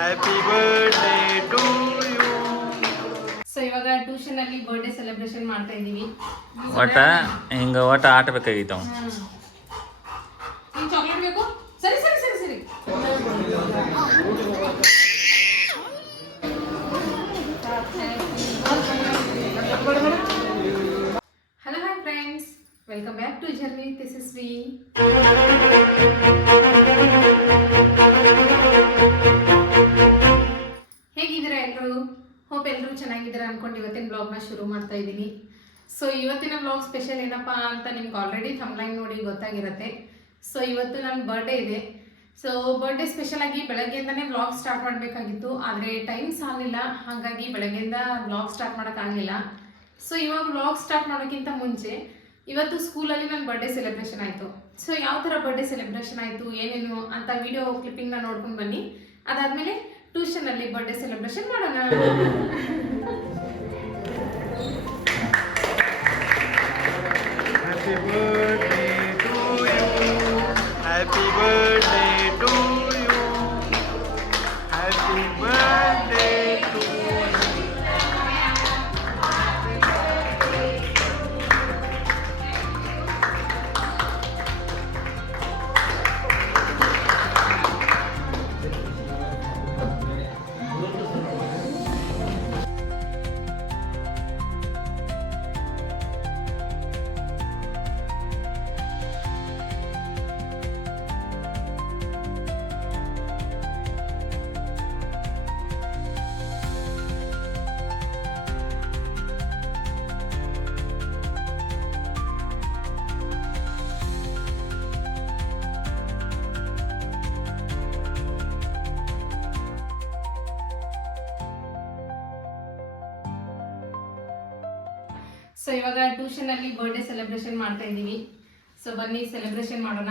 Happy birthday to you. So ಇವಾಗ tuition ಅಲ್ಲಿ birthday celebration ಮಾಡ್ತಾ ಇದೀವಿ. ಒಟ್ಟ ಆಟ ಬೇಕಾಗಿತ್ತು. ನಿನ್ ಚಾಕ್ಲೇಟ್ ಬೇಕು? ಸರಿ ಸರಿ ಸರಿ ಸರಿ. Hello hi friends, welcome back to journey. This is V. ಹೇಗಿದ್ದೀರಾ ಎಲ್ಲರೂ? ಹೋಪ್ ಎಲ್ಲರೂ ಚೆನ್ನಾಗಿದ್ದೀರಾ ಅನ್ಕೊಂಡು ಇವತ್ತಿನ ಬ್ಲಾಗ್ನ ಶುರು ಮಾಡ್ತಾ ಇದ್ದೀನಿ. ಸೊ ಇವತ್ತಿನ ಬ್ಲಾಗ್ ಸ್ಪೆಷಲ್ ಏನಪ್ಪಾ ಅಂತ ನಿಮ್ಗೆ ಆಲ್ರೆಡಿ ಥಂಬ್ನೈಲ್ ನೋಡಿ ಗೊತ್ತಾಗಿರುತ್ತೆ. ಸೊ ಇವತ್ತು ನನ್ನ ಬರ್ಡೇ ಇದೆ. ಸೊ ಬರ್ಡೇ ಸ್ಪೆಷಲ್ ಆಗಿ ಬೆಳಗ್ಗೆಯಿಂದನೇ ಬ್ಲಾಗ್ ಸ್ಟಾರ್ಟ್ ಮಾಡಬೇಕಾಗಿತ್ತು, ಆದರೆ ಟೈಮ್ ಸಾಲಿಲ್ಲ, ಹಾಗಾಗಿ ಬೆಳಗ್ಗೆಯಿಂದ ಬ್ಲಾಗ್ ಸ್ಟಾರ್ಟ್ ಮಾಡೋಕ್ಕಾಗಲಿಲ್ಲ. ಸೊ ಇವಾಗ ಬ್ಲಾಗ್ ಸ್ಟಾರ್ಟ್ ಮಾಡೋಕ್ಕಿಂತ ಮುಂಚೆ ಇವತ್ತು ಸ್ಕೂಲಲ್ಲಿ ನನ್ನ ಬರ್ಡೇ ಸೆಲೆಬ್ರೇಷನ್ ಆಯಿತು. ಸೊ ಯಾವ ಥರ ಬರ್ಡೇ ಸೆಲೆಬ್ರೇಷನ್ ಆಯಿತು, ಏನೇನು ಅಂತ ವಿಡಿಯೋ ಕ್ಲಿಪ್ಪಿಂಗ್ನ ನೋಡ್ಕೊಂಡು ಬನ್ನಿ. ಅದಾದಮೇಲೆ ಟ್ಯೂಷನಲ್ಲಿ ಬರ್ಡೇ ಸೆಲೆಬ್ರೇಷನ್ ಮಾಡೋಣ. Happy birthday to you. Happy birthday to you. Happy birthday to you. So ಇವಾಗ ಟ್ಯೂಷನಲ್ಲಿ ಬರ್ಡೇ ಸೆಲೆಬ್ರೇಷನ್ ಮಾಡ್ತಾ ಇದ್ದೀವಿ. ಸೊ ಬನ್ನಿ ಸೆಲೆಬ್ರೇಷನ್ ಮಾಡೋಣ.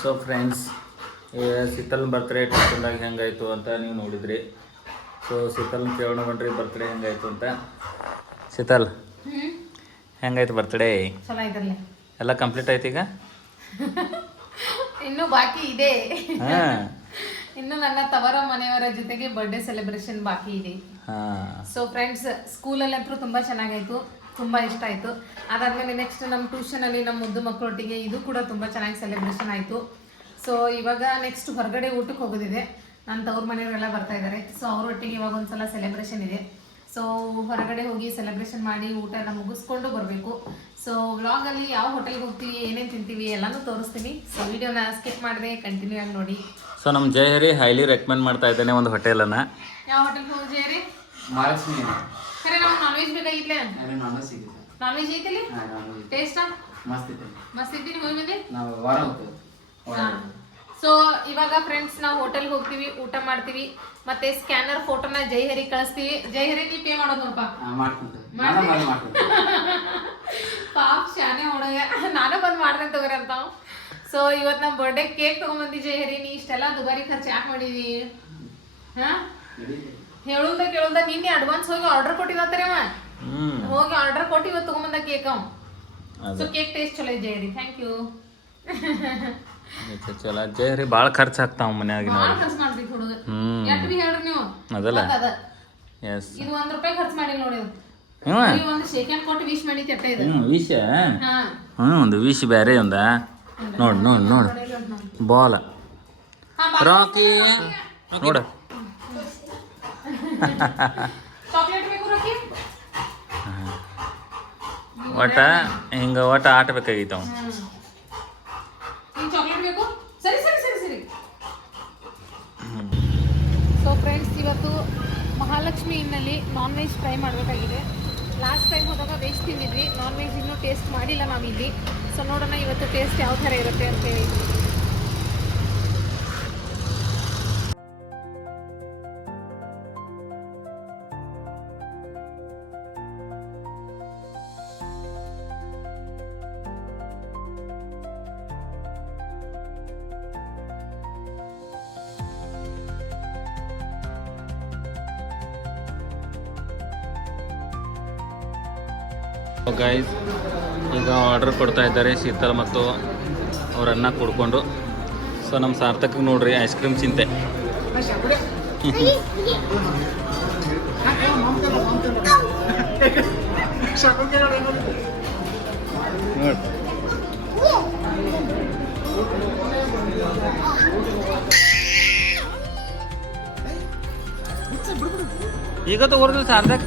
ಸೊ ಫ್ರೆಂಡ್ಸ್, ಶೀತಲ್ ಬರ್ತ್ಡೇ ಟ್ಯೂಷನ್ದಾಗ ಹೆಂಗಾಯಿತು ಅಂತ ನೀವು ನೋಡಿದ್ರಿ. ಸೊ ಶೀತಲ್ ಕೇಳೋಣ ಬನ್ರಿ ಬರ್ತ್ಡೇ ಹೆಂಗಾಯಿತು ಅಂತ. ಶೀತಲ್, ಹೆಂಗಾಯ್ತು ಬರ್ತ್ಡೇ? ಚಲೋ ಆಯ್ತಲ್ಲ, ಎಲ್ಲ ಕಂಪ್ಲೀಟ್ ಆಯ್ತು ಈಗ? ಇನ್ನೂ ಬಾಕಿ ಇದೆ. ಹಾಂ, ಇನ್ನು ನನ್ನ ತವರ ಮನೆಯವರ ಜೊತೆಗೆ ಬರ್ಡೇ ಸೆಲೆಬ್ರೇಷನ್ ಬಾಕಿ ಇದೆ. ಸೊ ಫ್ರೆಂಡ್ಸ್, ಸ್ಕೂಲಲ್ಲಂತೂ ತುಂಬ ಚೆನ್ನಾಗಾಯ್ತು, ತುಂಬ ಇಷ್ಟ ಆಯಿತು. ಅದಾದಮೇಲೆ ನೆಕ್ಸ್ಟ್ ನಮ್ಮ ಟ್ಯೂಷನಲ್ಲಿ ನಮ್ಮ ಮುದ್ದು ಮಕ್ಕಳೊಟ್ಟಿಗೆ ಇದು ಕೂಡ ತುಂಬ ಚೆನ್ನಾಗಿ ಸೆಲೆಬ್ರೇಷನ್ ಆಯಿತು. ಸೊ ಇವಾಗ ನೆಕ್ಸ್ಟ್ ಹೊರಗಡೆ ಊಟಕ್ಕೆ ಹೋಗೋದಿದೆ. ನನ್ನ ತವ್ರ ಮನೆಯವರೆಲ್ಲ ಬರ್ತಾ ಇದ್ದಾರೆ. ಸೊ ಅವರೊಟ್ಟಿಗೆ ಇವಾಗ ಒಂದ್ಸಲ ಸೆಲೆಬ್ರೇಷನ್ ಇದೆ. ಸೊ ಹೊರಗಡೆ ಹೋಗಿ ಸೆಲೆಬ್ರೇಷನ್ ಮಾಡಿ ಊಟ ಎಲ್ಲ ಮುಗಿಸ್ಕೊಂಡು ಬರಬೇಕು. ಸೊ ವ್ಲಾಗಲ್ಲಿ ಯಾವ ಹೋಟೆಲ್ಗೆ ಹೋಗ್ತೀವಿ, ಏನೇನು ತಿಂತೀವಿ ಎಲ್ಲನೂ ತೋರಿಸ್ತೀನಿ. ಸೊ ವಿಡಿಯೋನ ಸ್ಕಿಪ್ ಮಾಡಿದೆ ಕಂಟಿನ್ಯೂ ಆಗಿ ನೋಡಿ. ಸೊ ನಮ್ಮ ಜಯಹರಿ ಹೈಲಿ ರೆಕಮೆಂಡ್ ಮಾಡ್ತಾ ಇದ್ದೇನೆ ಒಂದು ಹೋಟೆಲನ್ನು. ಯಾವ ಹೋಟೆಲ್ಗೆ ಹೋಗಿ ಜಯರಿ? ಮಹಾಲಕ್ಷ್ಮಿ. ಖರೆ ನಮ್ಗೆ ನಾನ್ ವೆಜ್ ಬೇಕಾಗಿತ್ತಲೇ? ನಾನ್ ವೆಜ್ ಸಿಗುತ್ತೆ. ನಾನ್ ವೆಜ್ ಐತಿಲಿ? ಟೇಸ್ಟಾ? ಮಸ್ತ್ ಇದೆ. ಮಸ್ತ್ ಇದ್ದೀನಿ. ಹೋಗಿ ಬಂದೆ ನಾವು ವಾರ ಹೋಗ್ತೇವೆ. ಸೊ ಇವಾಗ ಫ್ರೆಂಡ್ಸ್ ನಾವು ಹೋಟೆಲ್ಗೆ ಹೋಗ್ತೀವಿ, ಊಟ ಮಾಡ್ತೀವಿ, ಮತ್ತೆ ಸ್ಕ್ಯಾನರ್ ಫೋಟೋನ ಜೈಹರಿ ಕಳಿಸ್ತೀವಿ. ಜೈಹರಿ ನೀ ಪೇ ಮಾಡೋದು ನೋಡಪ್ಪ. ಪಾಪ ಶಾನೆ ಹೊಡಗ ನಾನು ಬಂದ್ ಮಾಡ್ದೆ ತಗೋರಿ ಅಂತ. ಸೊ ಇವತ್ತು ನಮ್ಮ ಬರ್ಡೇ ಕೇಕ್ ತಗೊಂಡ್ಬಂದಿ ಜೈಹರಿ. ನೀ ಇಷ್ಟೆಲ್ಲ ದುಬಾರಿ ಖರ್ಚು ಯಾಕೆ ಮಾಡಿದಿ? ಹಾ, ಹೇಳುದ ಕೇಳುದ ನಿನ್ನೆ ಅಡ್ವಾನ್ಸ್ ಹೋಗಿ ಆರ್ಡರ್ ಕೊಟ್ಟಿವತ್ತಾರೆ ಅವ. ಹೋಗಿ ಆರ್ಡರ್ ಕೊಟ್ಟು ಇವತ್ತು ತಗೊಂಬಂದ ಕೇಕ್ ಅವ. ಸೊ ಕೇಕ್ ಟೇಸ್ಟ್ ಚಲೋ ಇದೆ ಜೈಹರಿ. Thank you. ಚಲೋ ಜಯಹರಿ ಭಾಳ ಖರ್ಚು ಆಗ್ತಾವ ಮನ್ಯಾಗ. ಖರ್ಚು ಮಾಡ್ಬೇಕು ಹುಡುಗ. ಎಷ್ಟು ಬಿ ಹೇಳ್ರಿ ನೀವು ಅದಲ್ಲ. ಎಸ್, ಇದು ₹1 ಖರ್ಚು ಮಾಡಿ ನೋಡಿ. ಒಂದು ಸೆಕೆಂಡ್ ಕೊಟ್ಟು ವಿಶ್ ಮಾಡಿ ತೆಟ್ಟ ಇದೆ. ವಿಷ ಒಂದು ವಿಷ ಬೇರೆ ಒಂದ ನೋಡ್ ನೋಡ್ ನೋಡ್ ಬಾಲ ರಾಕಿ ನೋಡ. ಒಟ್ಟ ಹಿಂಗ ಒಟ್ಟ ಆಟ ಬೇಕಾಗಿತ್ತು. ಚಾಕ್ಲೇಟ್ ಬೇಕು? ಸರಿ ಮಹಾಲಕ್ಷ್ಮಿ ಇನ್ನಲ್ಲಿ ನಾನ್ ವೆಜ್ ಟ್ರೈ ಮಾಡಬೇಕಾಗಿದೆ. ಲಾಸ್ಟ್ ಟೈಮ್ ಹೋದಾಗ ವೆಜ್ ತಿಂದಿದ್ವಿ, ನಾನ್ ವೆಜ್ ಇನ್ನೂ ಟೇಸ್ಟ್ ಮಾಡಿಲ್ಲ ನಾವಿಲ್ಲಿ. ಸೊ ನೋಡೋಣ ಇವತ್ತು ಟೇಸ್ಟ್ ಯಾವ ಥರ ಇರುತ್ತೆ ಅಂತೇಳಿ. ಗೈಸ್ ಈಗ ಆರ್ಡರ್ ಕೊಡ್ತಾ ಇದ್ದಾರೆ ಶೀತಲ್ ಮತ್ತು ಅವರನ್ನ ಕುಡ್ಕೊಂಡು. ಸೊ ನಮ್ಮ ಸಾರ್ಥಕ್ ನೋಡ್ರಿ ಐಸ್ ಕ್ರೀಮ್ ಚಿಂತೆ. ಈಗ ತಗೋರ್ದು ಸಾರ್ಥಕ್.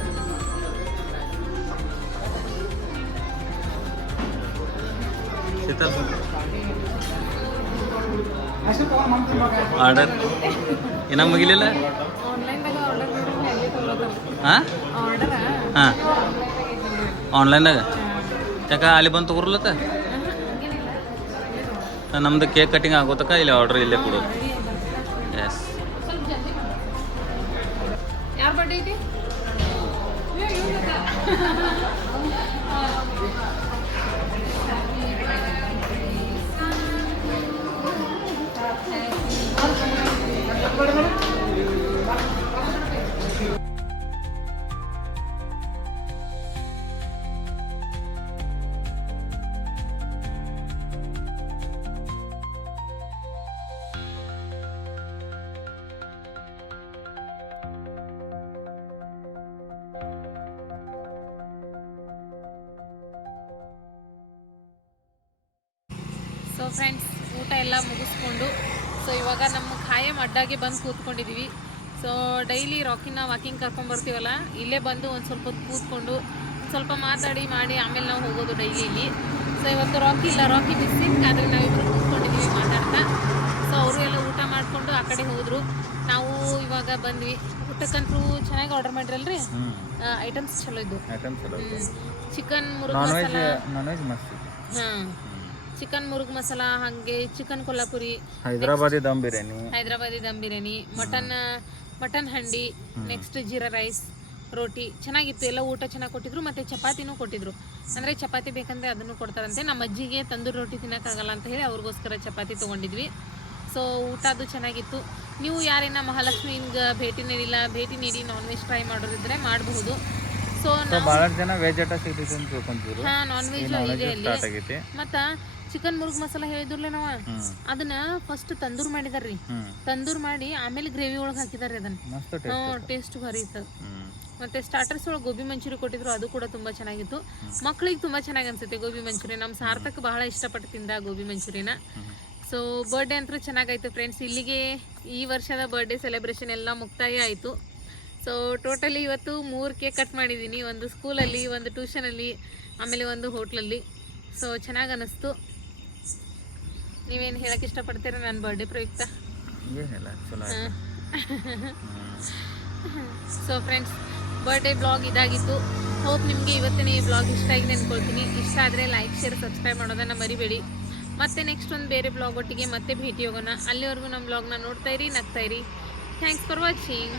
ಆರ್ಡರ್ ಇನ್ನ ಮುಗಿಲಿಲ್ಲ. ಹಾಂ ಹಾಂ ಆನ್ಲೈನ್ದಾಗ ಯಾಕೆ ಅಲ್ಲಿ ಬಂದು ತಗೋರ್ಲತ್ತ. ನಮ್ದು ಕೇಕ್ ಕಟಿಂಗ್ ಆಗೋತಕ್ಕ ಇಲ್ಲಿ ಆರ್ಡ್ರ್ ಇಲ್ಲೇ ಕೊಡು. ಎಸ್ ಯಾರ ಬರ್ಡೇ ಐತಿ? ಸೊ ಫ್ರೆಂಡ್ಸ್, ಊಟ ಎಲ್ಲ ಮುಗಿಸ್ಕೊಂಡು ಸೊ ಇವಾಗ ನಮ್ಮ ಖಾಯಂ ಅಡ್ಡಾಗೆ ಬಂದು ಕೂತ್ಕೊಂಡಿದ್ದೀವಿ. ಸೊ ಡೈಲಿ ರಾಕಿನ ವಾಕಿಂಗ್ ಕರ್ಕೊಂಬರ್ತೀವಲ್ಲ, ಇಲ್ಲೇ ಬಂದು ಒಂದು ಸ್ವಲ್ಪ ಹೊತ್ತು ಕೂತ್ಕೊಂಡು ಸ್ವಲ್ಪ ಮಾತಾಡಿ ಮಾಡಿ ಆಮೇಲೆ ನಾವು ಹೋಗೋದು ಡೈಲಿ ಇಲ್ಲಿ. ಸೊ ಇವತ್ತು ರಾಕಿ ಇಲ್ಲ, ರಾಕಿ ಮಿಸ್ಸಿಂಗ್, ಆದರೆ ನಾವಿಬ್ಬರು ಕೂತ್ಕೊಂಡಿದ್ದೀವಿ ಮಾತಾಡ್ತಾ. ಸೊ ಅವರು ಎಲ್ಲ ಊಟ ಮಾಡಿಕೊಂಡು ಆ ಕಡೆ ಹೋದರು. ನಾವು ಇವಾಗ ಬಂದ್ವಿ. ಊಟಕ್ಕಂತೂ ಚೆನ್ನಾಗಿ ಆರ್ಡರ್ ಮಾಡಿರಲ್ರಿ, ಐಟಮ್ಸ್ ಚಲೋ ಇದ್ದು. ಚಿಕನ್ ಮುರುಗ್ ಮಸಾಲ, ಹಾಂ ಚಿಕನ್ ಮುರುಗ್ ಮಸಾಲ, ಹಾಗೆ ಚಿಕನ್ ಕೊಲ್ಲಾಪುರಿ, ಹೈದರಾಬಾದಿ ದಮ್ ಬಿರಿಯಾನಿ, ಮಟನ್ ಹಂಡಿ, ನೆಕ್ಸ್ಟ್ ಜೀರಾ ರೈಸ್, ರೋಟಿ ಚೆನ್ನಾಗಿತ್ತು. ಎಲ್ಲ ಊಟ ಚೆನ್ನಾಗಿ ಕೊಟ್ಟಿದ್ರು. ಮತ್ತು ಚಪಾತಿನೂ ಕೊಟ್ಟಿದ್ರು. ಅಂದರೆ ಚಪಾತಿ ಬೇಕಂದರೆ ಅದನ್ನು ಕೊಡ್ತಾರಂತೆ. ನಮ್ಮ ಅಜ್ಜಿಗೆ ತಂದೂರಿ ರೋಟಿ ತಿನ್ನೋಕ್ಕಾಗಲ್ಲ ಅಂತ ಹೇಳಿ ಅವ್ರಿಗೋಸ್ಕರ ಚಪಾತಿ ತೊಗೊಂಡಿದ್ವಿ. ಸೊ ಊಟ ಅದು ಚೆನ್ನಾಗಿತ್ತು. ನೀವು ಯಾರೇನ ಮಹಾಲಕ್ಷ್ಮಿ ಹಿಂಗೆ ಭೇಟಿ ನೀಡಿ ನಾನ್ ವೆಜ್ ಟ್ರೈ ಮಾಡೋದಿದ್ರೆ ಮಾಡಬಹುದು. ಸೊ ಭಾಳಷ್ಟು ಜನ ವೆಜ್ ಊಟ ಸಿಗ್ತೈತೆ ಅಂತ ತಿಳ್ಕೊಂತಿದ್ರು. ಹಾಂ, ನಾನ್ ವೆಜ್ ಇದೆ ಅಲ್ಲಿ. ಮತ್ತು ಚಿಕನ್ ಮುರುಗ್ ಮಸಾಲ ಹೇಳಿದ್ರಲ್ಲ ನಾವು, ಅದನ್ನ ಫಸ್ಟ್ ತಂದೂರ್ ಮಾಡಿದಾರ್ರಿ. ತಂದೂರ್ ಮಾಡಿ ಆಮೇಲೆ ಗ್ರೇವಿ ಒಳಗೆ ಹಾಕಿದಾರೆ. ಅದನ್ನ ಟೇಸ್ಟ್ ಭಾರಿ ಇತ್ತು. ಮತ್ತೆ ಸ್ಟಾರ್ಟರ್ಸ್ ಒಳಗೆ ಗೋಬಿ ಮಂಚೂರಿ ಕೊಟ್ಟಿದ್ರು, ಅದು ಕೂಡ ತುಂಬಾ ಚೆನ್ನಾಗಿತ್ತು. ಮಕ್ಳಿಗೆ ತುಂಬಾ ಚೆನ್ನಾಗಿ ಅನ್ಸುತ್ತೆ ಗೋಬಿ ಮಂಚೂರಿ. ನಮ್ಮ ಸಾರ್ಥಕ್ ಬಹಳ ಇಷ್ಟಪಟ್ಟು ತಿಂದ ಗೋಬಿ ಮಂಚೂರಿನ. ಸೊ ಬರ್ಡೇ ಅಂತೂ ಚೆನ್ನಾಗಾಯ್ತು ಫ್ರೆಂಡ್ಸ್. ಇಲ್ಲಿಗೆ ಈ ವರ್ಷದ ಬರ್ಡೇ ಸೆಲೆಬ್ರೇಷನ್ ಎಲ್ಲ ಮುಕ್ತಾಯ ಆಯಿತು. ಸೊ ಟೋಟಲಿ ಇವತ್ತು 3 ಕೇಕ್ ಕಟ್ ಮಾಡಿದ್ದೀನಿ. ಒಂದು ಸ್ಕೂಲಲ್ಲಿ, ಒಂದು ಟ್ಯೂಷನಲ್ಲಿ, ಆಮೇಲೆ ಒಂದು ಹೋಟ್ಲಲ್ಲಿ. ಸೊ ಚೆನ್ನಾಗಿ ಅನ್ನಿಸ್ತು. ನೀವೇನು ಹೇಳಕ್ಕೆ ಇಷ್ಟಪಡ್ತೀರಾ ನನ್ನ ಬರ್ಡೇ ಪ್ರಯುಕ್ತ? ಸೊ ಫ್ರೆಂಡ್ಸ್, ಬರ್ಡೇ ಬ್ಲಾಗ್ ಇದಾಗಿತ್ತು. ಹೋಪ್ ನಿಮಗೆ ಇವತ್ತಿನ ಈ ಬ್ಲಾಗ್ ಇಷ್ಟ ಆಗಿದೆ ಅಂದ್ಕೊಳ್ತೀನಿ. ಇಷ್ಟ ಆದರೆ ಲೈಕ್, ಶೇರ್, ಸಬ್ಸ್ಕ್ರೈಬ್ ಮಾಡೋದನ್ನು ಮರಿಬೇಡಿ. ಮತ್ತೆ ನೆಕ್ಸ್ಟ್ ಒಂದು ಬೇರೆ ಬ್ಲಾಗ್ ಒಟ್ಟಿಗೆ ಮತ್ತೆ ಭೇಟಿ ಹೋಗೋಣ. ಅಲ್ಲಿವರೆಗೂ ನಮ್ಮ ಬ್ಲಾಗ್ನ ನೋಡ್ತಾ ಇರಿ, ನಗ್ತಾ ಇರಿ. Thanks for watching.